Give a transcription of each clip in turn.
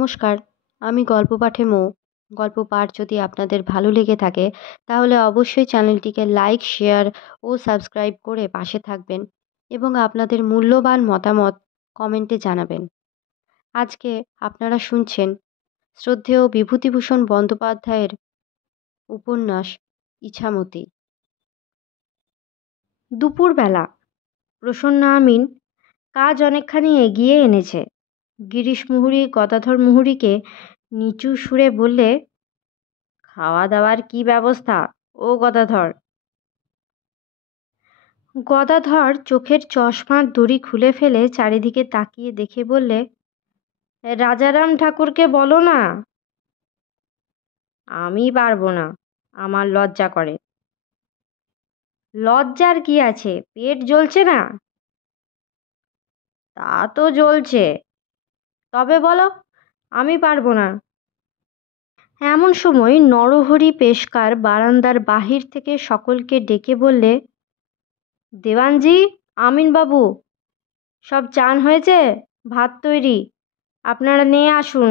নমস্কার, আমি গল্প পাঠে মৌ। গল্প পাঠ যদি আপনাদের ভালো লেগে থাকে তাহলে অবশ্যই চ্যানেলটিকে লাইক, শেয়ার ও সাবস্ক্রাইব করে পাশে থাকবেন এবং আপনাদের মূল্যবান মতামত কমেন্টে জানাবেন। আজকে আপনারা শুনছেন শ্রদ্ধেয় বিভূতিভূষণ বন্দ্যোপাধ্যায়ের উপন্যাস ইছামতী। দুপুরবেলা প্রসন্ন আমিন কাজ অনেকখানি এগিয়ে এনেছে। গিরিশ মুহুরী গদাধর মুহুরীকে নিচু সুরে বললে, খাওয়া দাওয়ার কি ব্যবস্থা ও গদাধর? গদাধর চোখের চশমার দড়ি খুলে ফেলে চারিদিকে তাকিয়ে দেখে বললে, রাজারাম ঠাকুরকে বলো না। আমি পারবো না, আমার লজ্জা করে। লজ্জার কি আছে, পেট জ্বলছে না? তা তো জ্বলছে, তবে বলো, আমি পারবো না। এমন সময় নরহরি পেশকার বারান্দার বাহির থেকে সকলকে ডেকে বললে, দেওয়ানজি, আমিনবাবু, সব চান হয়েছে, ভাত তৈরি, আপনারা নিয়ে আসুন।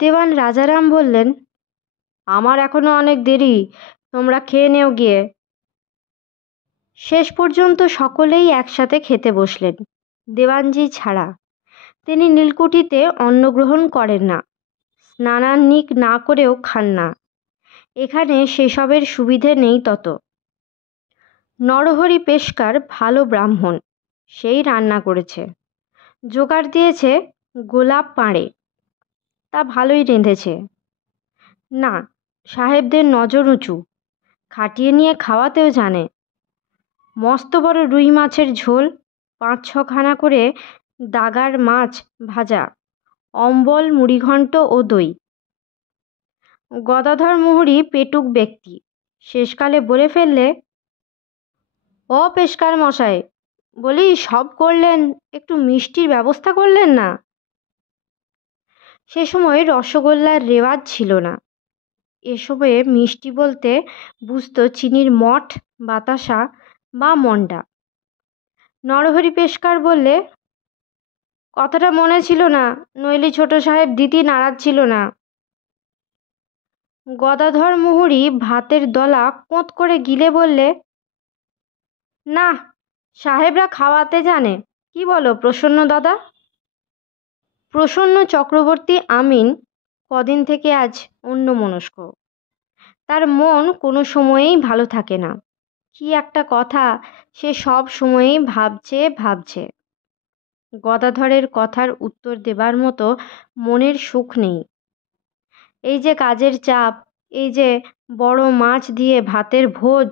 দেওয়ান রাজারাম বললেন, আমার এখনো অনেক দেরি, তোমরা খেয়ে নেও গিয়ে। শেষ পর্যন্ত সকলেই একসাথে খেতে বসলেন, দেওয়ানজি ছাড়া। তিনি নীলকুঠিতে অন্ন গ্রহণ করেন না, স্নানান্নিক না করেও খান না। এখানে সেসবের সুবিধে নেই তত। নরহরি পেশকার ভালো ব্রাহ্মণ, সেই রান্না করেছে। জোগাড় দিয়েছে গোলাপ পাড়ে, তা ভালোই রেঁধেছে। না, সাহেবদের নজর উঁচু, খাটিয়ে নিয়ে খাওয়াতেও জানে। মস্ত বড় রুই মাছের ঝোল, ৫-৬খানা করে দাগার মাছ ভাজা, অম্বল, মুড়িঘণ্ট ও দই। গদাধর মুহুরী পেটুক ব্যক্তি, শেষকালে বলে ফেললে, ও পেশকার মশাই, বলি সব করলেন, একটু মিষ্টির ব্যবস্থা করলেন না? সে সময় রসগোল্লার রেওয়াজ ছিল না। এ সময়ে মিষ্টি বলতে বুঝত চিনির মঠ, বাতাসা বা মন্ডা। নরহরি পেশকার বললে, কথাটা মনে ছিল না, নইলে ছোট সাহেব দিতি নারাজ ছিল না। গদাধর মুহুরী ভাতের দলা কোঁত করে গিলে বললে, না, সাহেবরা খাওয়াতে জানে, কি বলো প্রসন্ন দাদা? প্রসন্ন চক্রবর্তী আমিন কদিন থেকে আজ অন্যমনস্ক। তার মন কোনো সময়েই ভালো থাকে না। কি একটা কথা সে সব সময়েই ভাবছে। গদাধরের কথার উত্তর দেবার মতো মনের সুখ নেই। এই যে কাজের চাপ, এই যে বড় মাছ দিয়ে ভাতের ভোজ,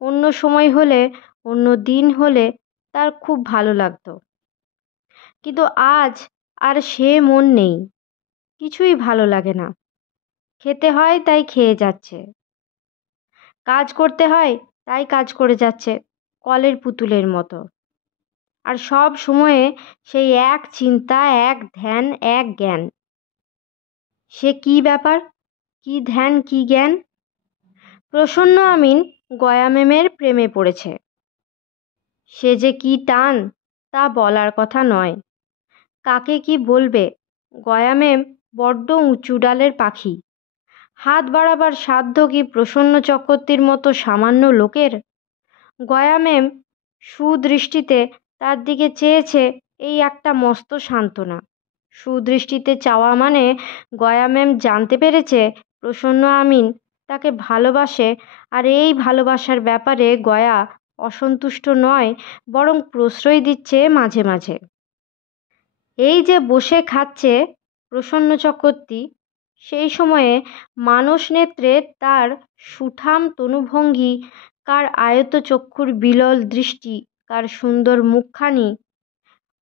অন্য সময় হলে, অন্য দিন হলে তার খুব ভালো লাগতো। কিন্তু আজ আর সে মন নেই, কিছুই ভালো লাগে না। খেতে হয় তাই খেয়ে যাচ্ছে, কাজ করতে হয় তাই কাজ করে যাচ্ছে, কলের পুতুলের মতো। আর সব সময়ে সেই এক চিন্তা, এক ধ্যান, এক জ্ঞান। সে কি ব্যাপার, কি ধ্যান, কি জ্ঞান? প্রসন্ন আমিন গয়া ম্যামের প্রেমে পড়েছে। সে যে কি টান, তা বলার কথা নয়। কাকে কি বলবে? গয়া ম্যাম বড্ড উঁচু ডালের পাখি। হাত বাড়াবার সাধ্য কি প্রসন্ন চক্রবর্তীর মতো সামান্য লোকের? গয়া ম্যাম সুদৃষ্টিতে তার দিকে চেয়েছে, এই একটা মস্ত সান্ত্বনা। সুদৃষ্টিতে চাওয়া মানে গয়া ম্যাম জানতে পেরেছে প্রসন্ন আমিন তাকে ভালোবাসে, আর এই ভালোবাসার ব্যাপারে গয়া অসন্তুষ্ট নয়, বরং প্রশ্রয় দিচ্ছে মাঝে মাঝে। এই যে বসে খাচ্ছে প্রসন্ন চক্রবর্তী, সেই সময়ে মানস নেত্রে তার সুঠাম তনুভঙ্গি, কার আয়তচক্ষুর বিলল দৃষ্টি, কার সুন্দর মুখখানি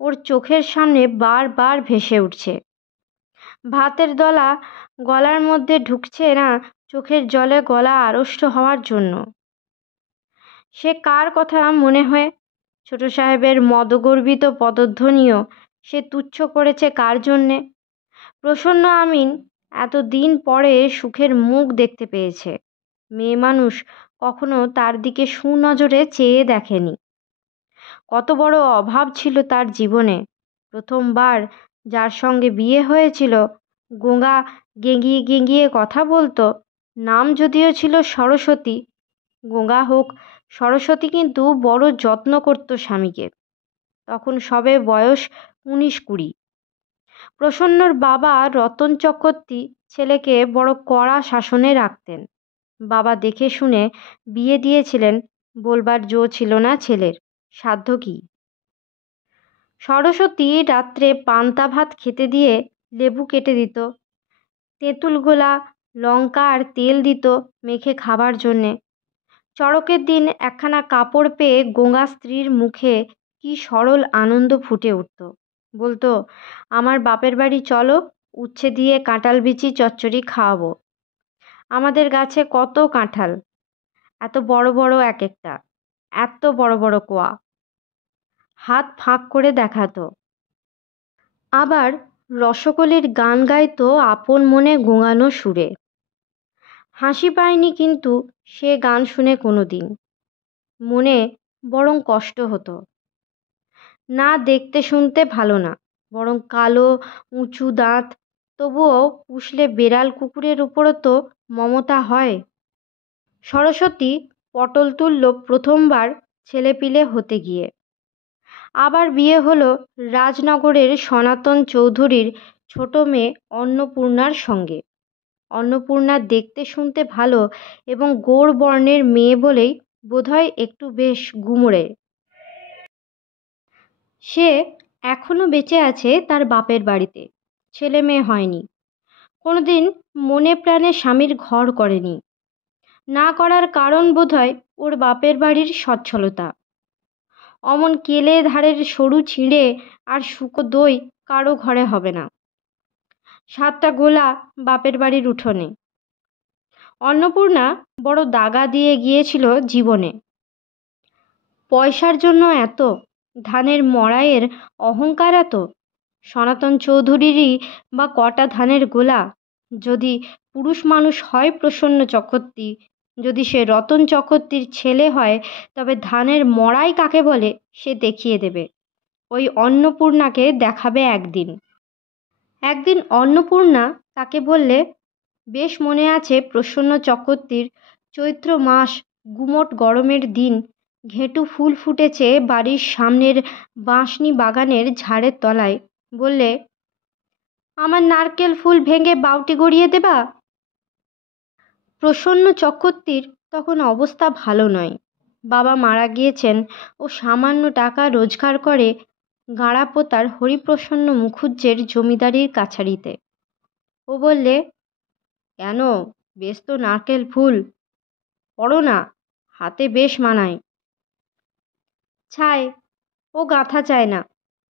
ওর চোখের সামনে বারবার ভেসে উঠছে। ভাতের দলা গলার মধ্যে ঢুকছে না চোখের জলে গলা আড়ষ্ট হওয়ার জন্য। সে কার কথা মনে হয়? ছোট সাহেবের মদগর্বিত পদধ্বনিও সে তুচ্ছ করেছে কার জন্যে? প্রসন্ন আমিন এত দিন পরে সুখের মুখ দেখতে পেয়েছে। মেয়ে মানুষ কখনো তার দিকে সুনজরে চেয়ে দেখেনি। কত বড় অভাব ছিল তার জীবনে। প্রথমবার যার সঙ্গে বিয়ে হয়েছিল গঙ্গা গেঁগিয়ে গেঁগিয়ে কথা বলতো, নাম যদিও ছিল সরস্বতী। গঙ্গা হোক সরস্বতী কিন্তু বড় যত্ন করত স্বামীকে। তখন সবে বয়স 19-20। প্রসন্নর বাবা রতন চক্রবর্তী ছেলেকে বড় কড়া শাসনে রাখতেন। বাবা দেখে শুনে বিয়ে দিয়েছিলেন, বলবার জো ছিল না ছেলের, সাধ্য কী। সরস্বতী রাত্রে পান্তা ভাত খেতে দিয়ে লেবু কেটে দিত, তেঁতুল গোলা, লঙ্কা আর তেল দিত মেখে খাবার জন্যে। চড়কের দিন একখানা কাপড় পেয়ে গঙ্গা স্ত্রীর মুখে কি সরল আনন্দ ফুটে উঠত। বলতো, আমার বাপের বাড়ি চলো, উচ্ছে দিয়ে কাঁঠাল বিচি চচ্চড়ি খাওয়াবো। আমাদের গাছে কত কাঁঠাল, এত বড় বড় এক একটা, এত বড় বড় কোয়া। হাত ফাঁক করে দেখাতো। আবার রসকলির গান গাইতো আপন মনে গোঙানো সুরে। হাসি পায়নি কিন্তু সে গান শুনে কোনো দিন, মনে বরং কষ্ট হতো। না দেখতে শুনতে ভালো না, বরং কালো উঁচু দাঁত, তবুও পুষলে বেড়াল কুকুরের উপরও তো মমতা হয়। সরস্বতী পটল তুলল প্রথমবার ছেলেপিলে হতে গিয়ে। আবার বিয়ে হলো রাজনগরের সনাতন চৌধুরীর ছোট মেয়ে অন্নপূর্ণার সঙ্গে। অন্নপূর্ণা দেখতে শুনতে ভালো এবং গৌর বর্ণের মেয়ে বলেই বোধহয় একটু বেশ গুমড়ে। সে এখনো বেঁচে আছে তার বাপের বাড়িতে, ছেলে মেয়ে হয়নি, কোনোদিন মনে প্রাণে স্বামীর ঘর করেনি। না করার কারণ বোধহয় ওর বাপের বাড়ির সচ্ছলতা। অমন কেলে ধারের সরু ছিঁড়ে আর শুকো দই কারো ঘরে হবে না। 7টা গোলা বাপের বাড়ির উঠোনে। অন্নপূর্ণা বড় দাগা দিয়ে গিয়েছিল জীবনে। পয়সার জন্য এত, ধানের মড়াইয়ের অহংকার এত। সনাতন চৌধুরীরই বা কটা ধানের গোলা? যদি পুরুষ মানুষ হয় প্রসন্ন চক্রবর্তী, যদি সে রতন চক্রবর্তীর ছেলে হয়, তবে ধানের মড়াই কাকে বলে সে দেখিয়ে দেবে। ওই অন্নপূর্ণাকে দেখাবে একদিন। একদিন অন্নপূর্ণা তাকে বললে, বেশ মনে আছে প্রসন্ন চক্রবর্তীর চৈত্র মাস, গুমোট গরমের দিন, ঘেঁটু ফুল ফুটেছে বাড়ির সামনের বাঁশনি বাগানের ঝাড়ের তলায়। বললে, আমার নারকেল ফুল ভেঙে বাউটি গড়িয়ে দেবা। প্রসন্ন চক্রবর্তীর তখন অবস্থা ভালো নয়। বাবা মারা গিয়েছেন। ও সামান্য টাকা রোজগার করে গাঁড়াপোতার হরিপ্রসন্ন মুখুজ্জের জমিদারির কাছারিতে। ও বললে, কেন, বেশ তো নারকেল ফুল, পড়ো না, হাতে বেশ মানায়। ছাই, ও গাঁথা চায় না,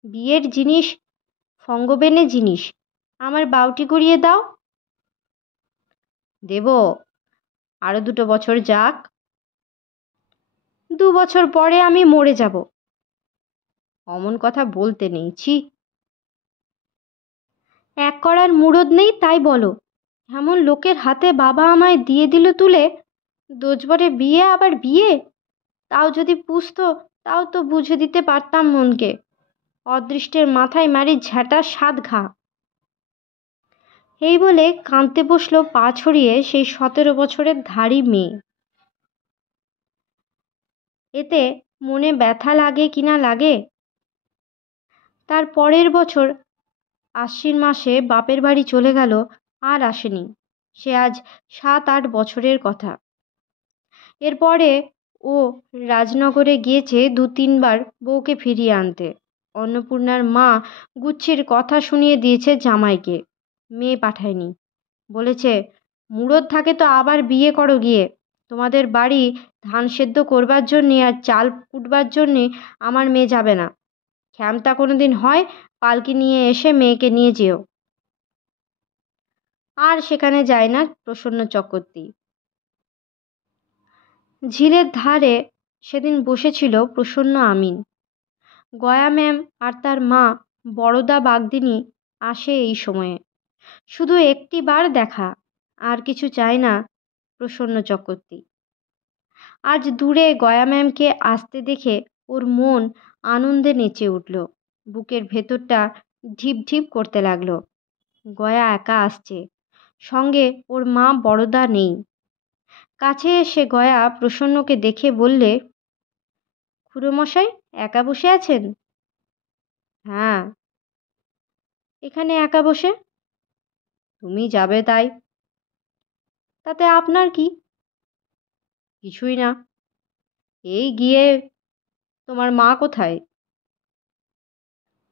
বিয়ের জিনিস, ফঙ্গবেনে জিনিস, আমার বাউটি গড়িয়ে দাও। দেব, আরো 2 বছর যাক। 2 বছর পরে আমি মরে যাব। অমন কথা বলতে নেই, ছি। এক করার মুরদ নেই তাই বলো। এমন লোকের হাতে বাবা আমায় দিয়ে দিল তুলে। দোজবরে বিয়ে, আবার বিয়ে, তাও যদি পুষতো তাও তো বুঝে দিতে পারতাম মনকে। অদৃষ্টের মাথায় মারি ঝ্যাঁটা 7 ঘা। এই বলে কাঁদতে বসলো পা ছড়িয়ে সেই 17 বছরের ধাড়ি মেয়ে। এতে মনে ব্যথা লাগে কিনা লাগে। তার পরের বছর আশ্বিন মাসে বাপের বাড়ি চলে গেল, আর আসেনি। সে আজ 7-8 বছরের কথা। এরপরে ও রাজনগরে গিয়েছে 2-3 বার বউকে ফিরিয়ে আনতে। অন্নপূর্ণার মা গুচ্ছির কথা শুনিয়ে দিয়েছে জামাইকে, মেয়ে পাঠায়নি। বলেছে, মুরদ থাকে তো আবার বিয়ে করো গিয়ে। তোমাদের বাড়ি ধান সেদ্ধ করবার জন্যে আর চাল কুটবার জন্যে আমার মেয়ে যাবে না। ক্ষমতা কোনো দিন হয় পালকি নিয়ে এসে মেয়েকে নিয়ে যেও। আর সেখানে যায় না প্রসন্ন চক্রবর্তী। ঝিলের ধারে সেদিন বসেছিল প্রসন্ন আমিন। গয়া ম্যাম আর তার মা বরদা বাগদিনী আসে এই সময়ে। শুধু একটি বার দেখা, আর কিছু চায় না প্রসন্ন চক্রবর্তী। আজ দূরে গয়া ম্যামকে আসতে দেখে ওর মন আনন্দে নেচে উঠল। বুকের ভেতরটা ঢিপ ঢিপ করতে লাগলো। গয়া একা আসছে, সঙ্গে ওর মা বড়দা নেই। কাছে এসে গয়া প্রসন্নকে দেখে বললে, খুড়োমশাই একা বসে আছেন? হ্যাঁ। এখানে একা বসে? তুমি যাবে তাই। তাতে আপনার কি? কিছুই না। এই গিয়ে, তোমার মা কোথায়?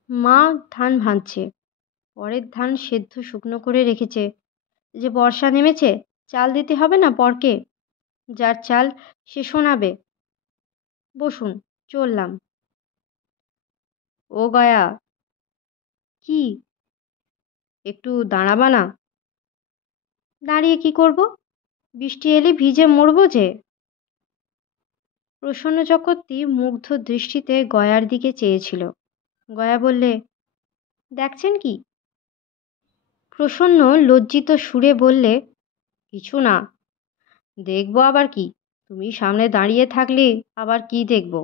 মা ধান ভাঙছে। পরের ধান সেদ্ধ শুকনো করে রেখেছে। যে বর্ষা নেমেছে, চাল দিতে হবে না পরকে? যার চাল সে শোনাবে। বসুন, চললাম। ও গয়া। কি? একটু দাঁড়াবা না? দাঁড়িয়ে কি করব? বৃষ্টি এলে ভিজে মরবো যে। প্রসন্ন চক্রবর্তী মুগ্ধ দৃষ্টিতে গয়ার দিকে চেয়েছিল। গয়া বললে, দেখছেন কি? প্রসন্ন লজ্জিত সুরে বললে, কিছু না। দেখবো আবার কি? তুমি সামনে দাঁড়িয়ে থাকলে আবার কি দেখব?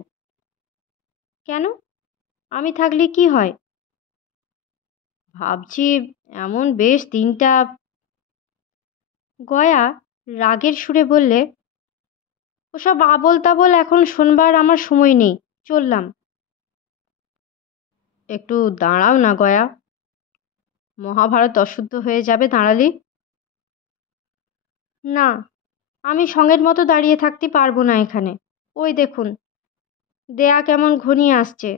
কেন? আমি থাকলে কি হয়? ভাবছি, এমন বেশ দিনটা। গয়া রাগের সুরে বললে, ওসব আবোল তাবোল এখন শোনবার আমার সময় নেই, চললাম। একটু দাঁড়াও না গয়া, মহাভারত অশুদ্ধ হয়ে যাবে দাঁড়ালি। না, আমি সঙ্গের মতো দাঁড়িয়ে থাকতে পারবো না এখানে। ওই দেখুন, দেয়া কেমন ঘনিয়ে আসছে।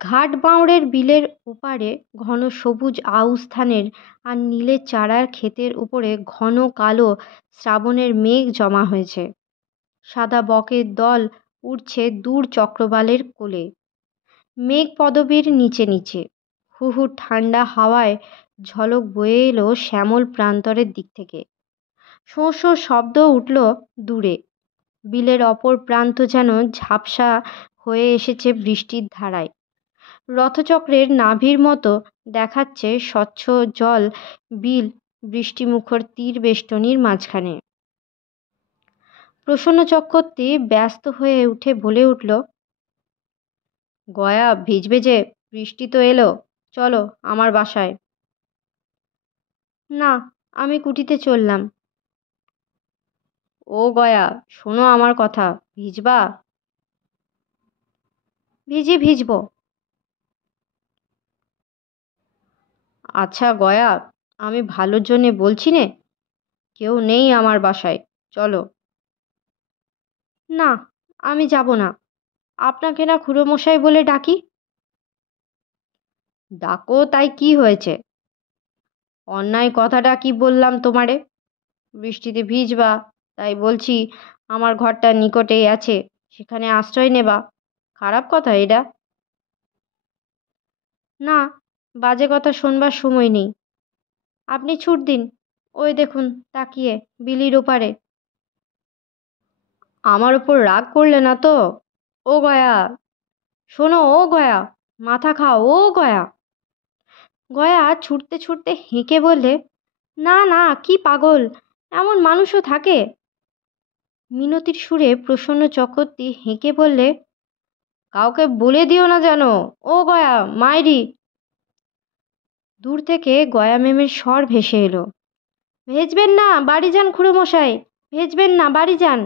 ঘাট বাঁওড়ের বিলের ওপারে ঘন সবুজ আউশ ধানের আর নীলের চারার ক্ষেতের উপরে ঘন কালো শ্রাবণের মেঘ জমা হয়েছে। সাদা বকের দল উড়ছে দূর চক্রবালের কোলে। মেঘ পদবীর নিচে নিচে হু হু ঠান্ডা হাওয়ায় ঝলক বয়ে এলো শ্যামল প্রান্তরের দিক থেকে। শোঁ শোঁ শব্দ উঠল দূরে। বিলের অপর প্রান্ত যেন ঝাপসা হয়ে এসেছে বৃষ্টির ধারায়। রথচক্রের নাভির মতো দেখাচ্ছে স্বচ্ছ জল বিল বৃষ্টিমুখর তীর বেষ্টনীর মাঝখানে। প্রসন্ন চক্রবর্তী ব্যস্ত হয়ে উঠে বলে উঠল, গয়া ভিজবে যে, বৃষ্টি তো এলো, চলো আমার বাসায়। না, আমি কুটিতে চললাম। ও গয়া, শোনো আমার কথা, ভিজবা? ভিজব। আচ্ছা গয়া, আমি ভালোর জন্যে বলছি নে, কেউ নেই আমার বাসায়, চলো। না, আমি যাব না। আপনাকে না খুড়োমশাই বলে ডাকি। ডাকো তাই কি হয়েছে? অন্যায় কথাটা কি বললাম তোমারে? বৃষ্টিতে ভিজবা, তাই বলছি আমার ঘরটা নিকটেই আছে, সেখানে আশ্রয় নেবা। খারাপ কথা এটা? না, বাজে কথা শোনবার সময় নেই। আপনি ছুট দিন। ওই দেখুন তাকিয়ে, বিলির ওপারে। আমার ওপর রাগ করলে না তো? ও গয়া, শোনো ও গয়া, মাথা খাও ও গয়া। গয়া ছুটতে ছুটতে হেঁকে বললে, না না, কি পাগল, এমন মানুষও থাকে? মিনতির সুরে প্রসন্ন চক্রবর্তী হেঁকে বললে, কাউকে বলে দিও না যেন, ও গয়া মাইরি। দূর থেকে গয়া ম্যামের স্বর ভেসে এলো, ভেজবেন না, বাড়ি যান খুড়োমশাই, ভেজবেন না, বাড়ি যান।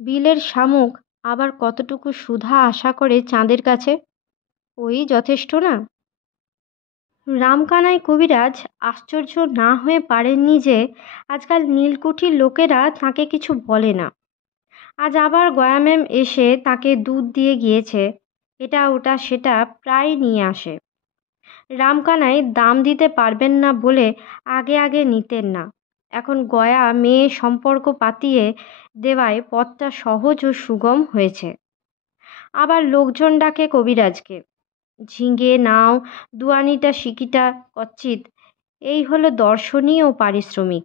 বিলের শামুক আবার কতটুকু সুধা আশা করে চাঁদের কাছে? ওই যথেষ্ট না? রামকানাই কবিরাজ আশ্চর্য না হয়ে পারেননি যে আজকাল নীলকুঠির লোকেরা তাকে কিছু বলে না। আজ আবার গয়া ম্যাম এসে তাকে দুধ দিয়ে গিয়েছে, এটা ওটা সেটা প্রায় নিয়ে আসে। রামকানাই দাম দিতে পারবেন না বলে আগে আগে নিতেন না। এখন গয়া মেয়ে সম্পর্ক পাতিয়ে দেওয়ায় পথটা সহজ ও সুগম হয়েছে। আবার লোকজন ডাকে কবিরাজকে। ঝিঙে নাও, দুয়ানিটা সিকিটা কচ্ছিত, এই হলো দর্শনী ও পারিশ্রমিক।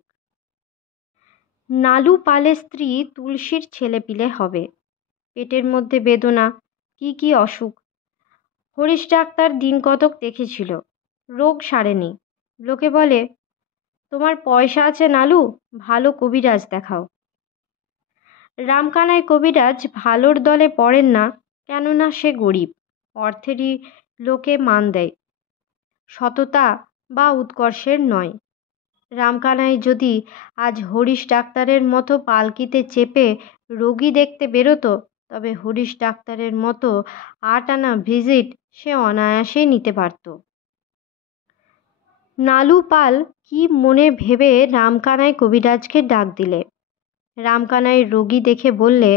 নালু পালের স্ত্রী তুলসীর ছেলেপিলে হবে। পেটের মধ্যে বেদনা, কি কি অসুখ। হরিশ ডাক্তার দিন কতক দেখেছিল, রোগ সারেনি। লোকে বলে, তোমার পয়সা আছে নালু, ভালো কবিরাজ দেখাও। রামকানাই কবিরাজ ভালোর দলে পড়েন না, কেননা সে গরিব। অর্থেরই লোকে মান দেয়, সততা বা উৎকর্ষের নয়। রামকানাই যদি আজ হরিশ ডাক্তারের মতো পালকিতে চেপে রোগী দেখতে বেরোতো, তবে হরিশ ডাক্তারের মতো 8 আনা ভিজিট সে অনায়াসেই নিতে পারত। নালু পাল কি মনে ভেবে রামকানাই কবিরাজকে ডাক দিলে। রামকানাই রোগী দেখে বললে,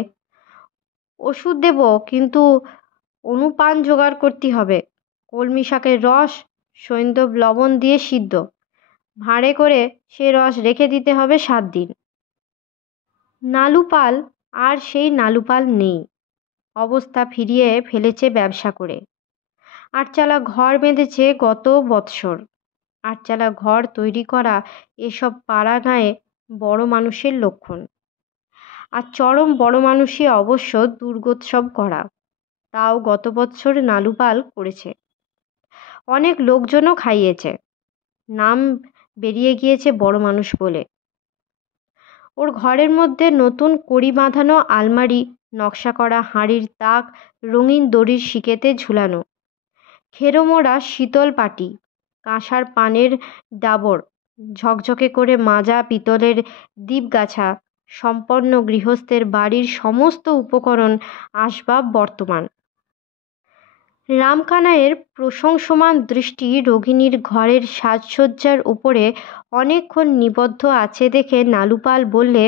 ওষুধ দেব, কিন্তু অনুপান জোগাড় করতে হবে। কলমি শাকের রস, সৈন্দব লবণ দিয়ে সিদ্ধ, ভাঁড়ে করে সে রস রেখে দিতে হবে 7 দিন। নালু পাল আর সেই নালু পাল নেই। অবস্থা ফিরিয়ে ফেলেছে ব্যবসা করে। 8 চালা ঘর বেঁধেছে গত বৎসর। 8 চালা ঘর তৈরি করা এসব পাড়া গাঁয়ে বড় মানুষের লক্ষণ। আর চরম বড় মানুষই অবশ্য দুর্গোৎসব করা, তাও গত বৎসর নালু পাল করেছে। অনেক লোকজনও খাইয়েছে, নাম বেরিয়ে গিয়েছে বড় মানুষ বলে। ওর ঘরের মধ্যে নতুন কড়ি বাঁধানো আলমারি, নকশা করা হাঁড়ির তাক রঙিন দড়ির শিকেতে ঝুলানো, খেরো মোড়া শীতল পাটি, কাঁসার পানের ডাবর, ঝকঝকে করে মাজা পিতলের দীপগাছা সম্পন্ন গৃহস্থের বাড়ির সমস্ত উপকরণ আসবাব বর্তমান। রামকানাইয়ের প্রশংসমান দৃষ্টি রোগিণীর ঘরের সাজসজ্জার উপরে অনেকক্ষণ নিবদ্ধ আছে দেখে নালুপাল বললে,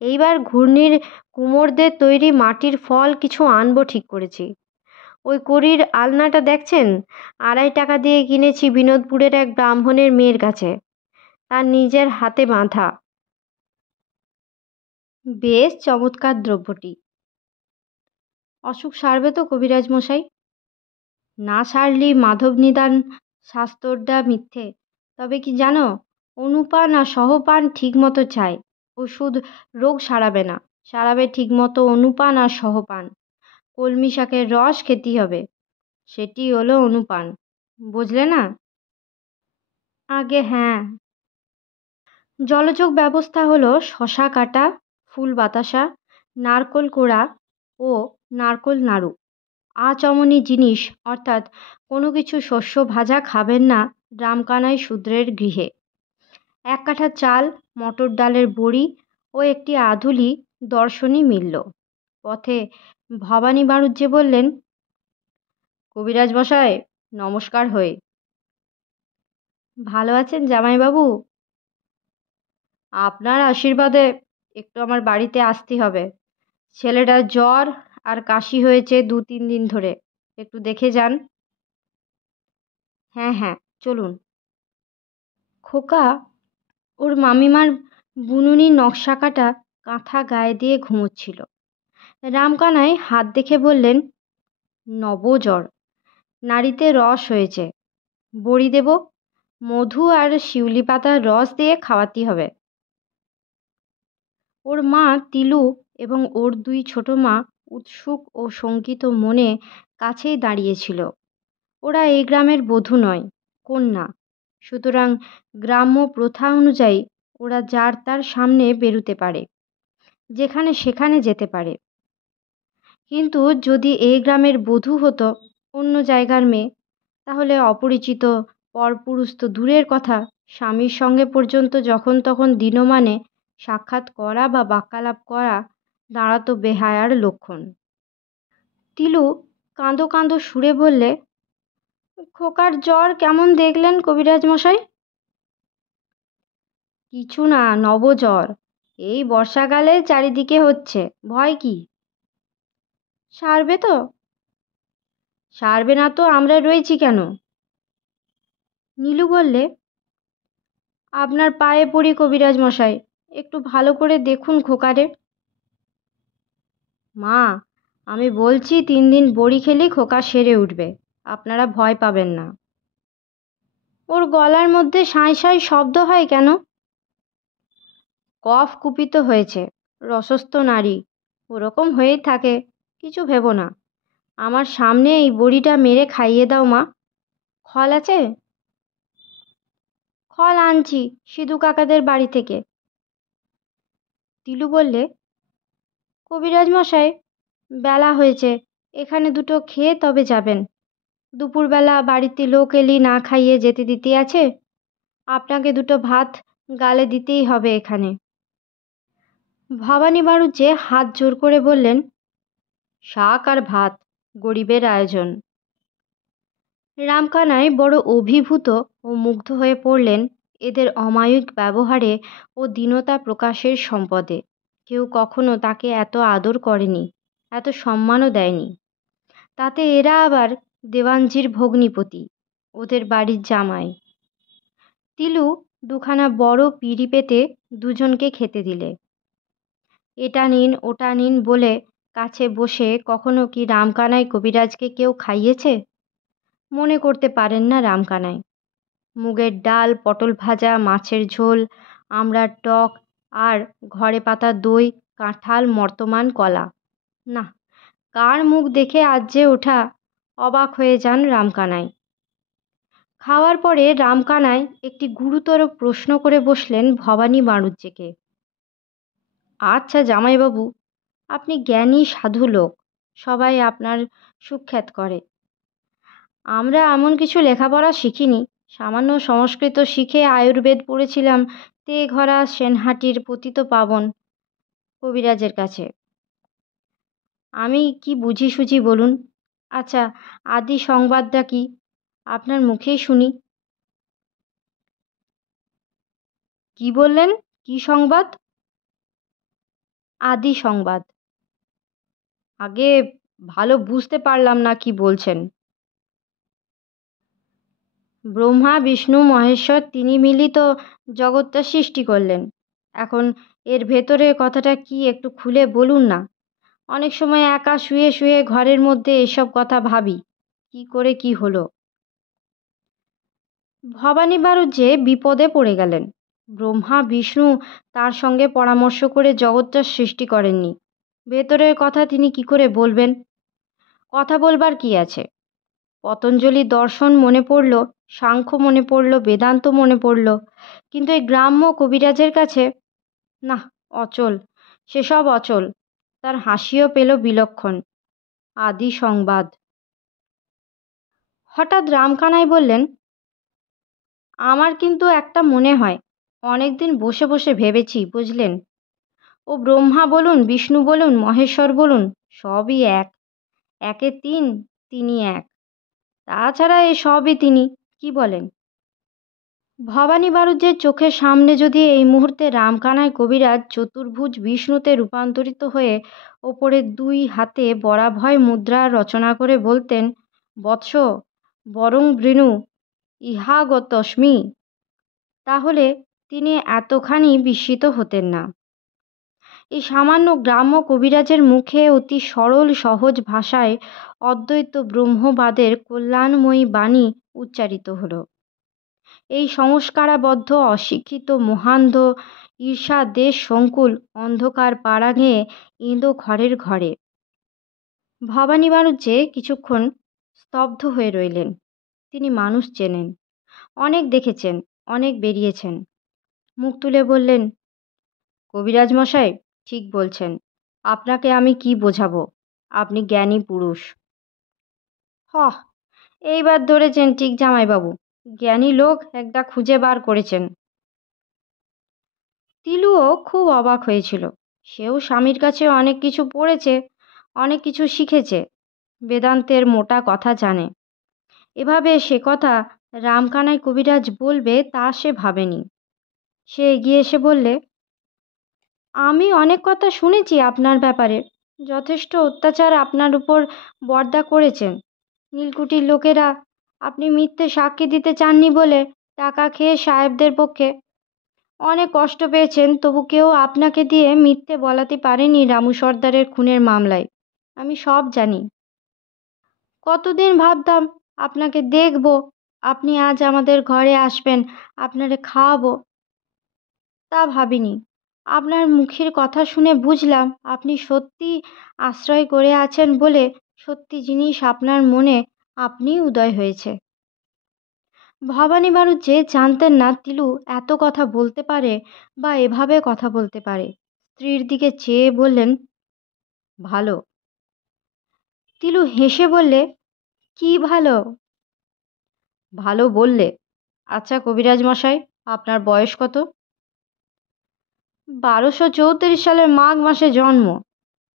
এইবার ঘূর্ণির কুমোরদের তৈরি মাটির ফল কিছু আনবো ঠিক করেছি। ওই কড়ির আলনাটা দেখছেন, 2.5 টাকা দিয়ে কিনেছি বিনোদপুরের এক ব্রাহ্মণের মেয়ের কাছে। তার নিজের হাতে বাঁধা। বেশ চমৎকার দ্রব্যটি। অসুখ সারবে তো কবিরাজ মশাই? না সারলি মাধব নিদান শাস্ত্রটা মিথ্যে। তবে কি জানো, অনুপান আর সহপান ঠিক মতো চাই। ওষুধ রোগ সারাবে না, সারাবে ঠিক মতো অনুপান আর সহপান। কলমি শাকের রস খেতে হবে, সেটি হলো অনুপান, বুঝলে না? আগে হ্যাঁ। জলযোগ ব্যবস্থা হলো শশা কাটা, ফুল বাতাসা, নারকোল কোড়া ও নারকোল নাড়ু। আচমনি জিনিস অর্থাৎ কোনো কিছু শস্য ভাজা খাবেন না রামকানাই শূদ্রের গৃহে। 1 কাঠা চাল, মটর ডালের বড়ি ও একটি আধুলি দর্শনী মিলল। পথে ভবানী বাড়ুজ্যে বললেন, কবিরাজ মশাই, নমস্কার হয়ে। ভালো আছেন জামাইবাবু? আপনার আশীর্বাদে একটু আমার বাড়িতে আসতে হবে। ছেলেটার জ্বর আর কাশি হয়েছে 2-3 দিন ধরে, একটু দেখে যান। হ্যাঁ হ্যাঁ, চলুন। খোকা ওর মামিমার বুনুনি নকশা কাটা কাঁথা গায়ে দিয়ে ঘুমোচ্ছিল। রামকানাই হাত দেখে বললেন, নবজ্বর, নাড়িতে রস হয়েছে, বড়ি দেব, মধু আর শিউলি পাতার রস দিয়ে খাওয়াতে হবে। ওর মা তিলু এবং ওর 2 ছোট মা উৎসুক ও শঙ্কিত মনে কাছেই দাঁড়িয়েছিল। ওরা এই গ্রামের বধূ নয়, কন্যা, সুতরাং গ্রাম্য প্রথা অনুযায়ী ওরা যার তার সামনে বেরুতে পারে, যেখানে সেখানে যেতে পারে। কিন্তু যদি এই গ্রামের বধূ হতো অন্য জায়গার মেয়ে, তাহলে অপরিচিত পরপুরুষ তো দূরের কথা, স্বামীর সঙ্গে পর্যন্ত যখন তখন দিনমানে সাক্ষাৎ করা বা বাক্যালাপ করা দাঁড়াতো বেহায়ার লক্ষণ। তিলু কাঁদো কাঁদো সুরে বললে, খোকার জ্বর কেমন দেখলেন কবিরাজ মশাই? কিছু না, নবজ্বর। এই বর্ষাকালে চারিদিকে হচ্ছে, ভয় কি? সারবে তো? সারবে না তো আমরা রয়েছি কেন? নীলু বললে, আপনার পায়ে পড়ি কবিরাজ মশাই, একটু ভালো করে দেখুন খোকারে। মা, আমি বলছি 3 দিন বড়ি খেলেই খোকা সেরে উঠবে, আপনারা ভয় পাবেন না। ওর গলার মধ্যে সাঁই সাঁই শব্দ হয় কেন? কফ কুপিত হয়েছে, রসস্থ নারী, ওরকম হয়েই থাকে, কিছু ভেবো না। আমার সামনে এই বড়িটা মেরে খাইয়ে দাও মা। খল আছে? খল আনছি সিধু কাকাদের বাড়ি থেকে। তিলু বললে, কবিরাজ মশাই, বেলা হয়েছে, এখানে দুটো খেয়ে তবে যাবেন। দুপুরবেলা বাড়িতে লোক এলি না খাইয়ে যেতে দিতে আছে? আপনাকে দুটো ভাত গালে দিতেই হবে এখানে। ভবানী বাড়ুজ্যে হাত জোর করে বললেন, শাক আর ভাত, গরিবের আয়োজন। রামকানাই বড় অভিভূত ও মুগ্ধ হয়ে পড়লেন এদের অমায়িক ব্যবহারে ও দীনতা প্রকাশের সম্পদে। কেউ কখনো তাকে এত আদর করেনি, এত সম্মানও দেয়নি। তাতে এরা আবার দেওয়ানজির ভগ্নিপতি, ওদের বাড়ির জামাই। তিলু দুখানা বড় পিঁড়ি পেতে দুজনকে খেতে দিলে। এটা নিন ওটা নিন বলে কাছে বসে কখনো কি রামকানাই কবিরাজকে কেউ খাইয়েছে? মনে করতে পারেন না রামকানাই। মুগের ডাল, পটল ভাজা, মাছের ঝোল, আমড়ার টক আর ঘরে পাতা দই, কাঁঠাল, মর্তমান কলা। না, কার মুখ দেখে আজ যে ওঠা! অবাক হয়ে যান রামকানাই। খাওয়ার পরে রামকানাই একটি গুরুতর প্রশ্ন করে বসলেন ভবানী বাড়ুজ্যেকে। আচ্ছা জামাইবাবু, আপনি জ্ঞানী সাধু লোক, সবাই আপনার সুখ্যাত করে। আমরা এমন কিছু লেখাপড়া শিখিনি, সামান্য সংস্কৃত শিখে আয়ুর্বেদ পড়েছিলাম তেঘরা সেনহাটির পতিত পাবন কবিরাজের কাছে। আমি কি বুঝি সুঝি বলুন? আচ্ছা, আদি সংবাদটা কি? আপনার মুখেই শুনি। কি বললেন? কি সংবাদ? আদি সংবাদ। আগে ভালো বুঝতে পারলাম না কি বলছেন। ব্রহ্মা বিষ্ণু মহেশ্বর তিনি মিলিত জগৎটা সৃষ্টি করলেন। এখন এর ভেতরের কথাটা কি একটু খুলে বলুন না। অনেক সময় একা শুয়ে শুয়ে ঘরের মধ্যে এসব কথা ভাবি, কি করে কি হলো। ভবানী বাড়ুজ্যে বিপদে পড়ে গেলেন। ব্রহ্মা বিষ্ণু তার সঙ্গে পরামর্শ করে জগৎটা সৃষ্টি করেননি, ভেতরের কথা তিনি কি করে বলবেন? কথা বলবার কি আছে? পতঞ্জলি দর্শন মনে পড়ল, সাংখ্য মনে পড়ল, বেদান্ত মনে পড়ল, কিন্তু এই গ্রাম্য কবিরাজের কাছে না, অচল, সেসব অচল। তার হাসিও পেল বিলক্ষণ। আদি সংবাদ। হঠাৎ রামকানাই বললেন, আমার কিন্তু একটা মনে হয়, অনেকদিন বসে বসে ভেবেছি বুঝলেন, ও ব্রহ্মা বলুন, বিষ্ণু বলুন, মহেশ্বর বলুন, সবই এক। একে তিন, তিনি এক। তাছাড়া এ সবই তিনি, কি বলেন? ভবানী বাড়ুজ্যের চোখের সামনে যদি এই মুহূর্তে রামকানাই কবিরাজ চতুর্ভুজ বিষ্ণুতে রূপান্তরিত হয়ে ওপরের দুই হাতে বরাভয় মুদ্রা রচনা করে বলতেন, বৎস বরং বৃণু ইহাগতস্মি, তাহলে তিনি এতখানি বিস্মিত হতেন না। এই সামান্য গ্রাম্য কবিরাজের মুখে অতি সরল সহজ ভাষায় অদ্বৈত ব্রহ্মবাদের কল্যাণময়ী বাণী উচ্চারিত হলো। এই সংস্কারাবদ্ধ অশিক্ষিত মহান্ধ ঈর্ষা দেশ সংকুল অন্ধকার পাড়াঙে ইঁদো ঘরের ঘরে। ভবানী বাড়ুজ্যে কিছুক্ষণ স্তব্ধ হয়ে রইলেন। তিনি মানুষ চেনেন, অনেক দেখেছেন, অনেক বেরিয়েছেন। মুখ তুলে বললেন, কবিরাজ মশাই ঠিক বলছেন, আপনাকে আমি কি বোঝাবো, আপনি জ্ঞানী পুরুষ। হ, এইবার ধরেছেন ঠিক জামাইবাবু, জ্ঞানী লোক একটা খুঁজে বার করেছেন। তিলুও খুব অবাক হয়েছিল। সেও স্বামীর কাছে অনেক কিছু পড়েছে, অনেক কিছু শিখেছে, বেদান্তের মোটা কথা জানে। এভাবে সে কথা রামকানাই কবিরাজ বলবে তা সে ভাবেনি। সে এগিয়ে এসে বললে, আমি অনেক কথা শুনেছি আপনার ব্যাপারে। যথেষ্ট অত্যাচার আপনার উপর বরদা করেছেন নীলকুঠির লোকেরা। আপনি মিথ্যে সাক্ষী দিতে চাননি বলে টাকা খেয়ে সাহেবদের পক্ষে অনেক কষ্ট পেয়েছেন, তবু কেউ আপনাকে দিয়ে মিথ্যে বলাতে পারেনি রামু সর্দারের খুনের মামলায়। আমি সব জানি। কতদিন ভাবতাম আপনাকে দেখব, আপনি আজ আমাদের ঘরে আসবেন, আপনারে খাওয়াবো, তা ভাবিনি। আপনার মুখের কথা শুনে বুঝলাম আপনি সত্যি আশ্রয় করে আছেন বলে সত্যি জিনিস আপনার মনে আপনিই উদয় হয়েছে। ভবানী বাড়ুজ্যে জানতেন না তিলু এত কথা বলতে পারে বা এভাবে কথা বলতে পারে। স্ত্রীর দিকে চেয়ে বললেন, ভালো। তিলু হেসে বললে, কি ভালো? ভালো বললে। আচ্ছা কবিরাজ মশাই, আপনার বয়স কত? 1234 সালের মাঘ মাসে জন্ম।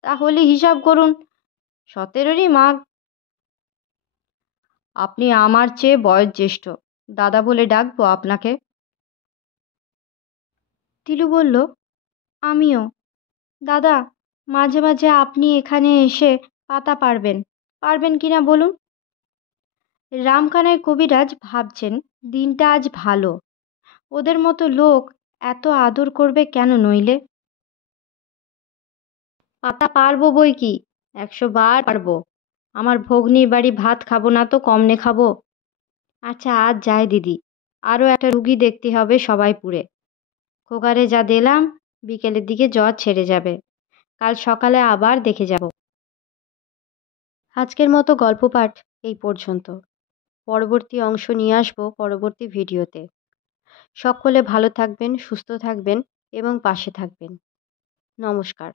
তাহলে হিসাব করুন, 17রই মাঘ। আপনি আমার চেয়ে বয়োজ্যেষ্ঠ, দাদা বলে ডাকবো আপনাকে? তিলু বলল, আমিও। দাদা, মাঝে মাঝে আপনি এখানে এসে পাতা পারবেন, পারবেন কিনা বলুন? রামকানাই কবিরাজ ভাবছেন দিনটা আজ ভালো, ওদের মতো লোক এত আদর করবে কেন নইলে। পাতা পারবো বই কি, 100 বার পারবো। আমার ভগ্নির বাড়ি ভাত খাবো না তো কমনে খাবো? আচ্ছা আজ যাই দিদি, আরও একটা রুগী দেখতে হবে সবাইপুরে। খোকারে যা দিলাম, বিকেলের দিকে জ্বর ছেড়ে যাবে, কাল সকালে আবার দেখে যাব। আজকের মতো গল্প পাঠ এই পর্যন্ত। পরবর্তী অংশ নিয়ে আসবো পরবর্তী ভিডিওতে। সকলে ভালো থাকবেন, সুস্থ থাকবেন এবং পাশে থাকবেন। নমস্কার।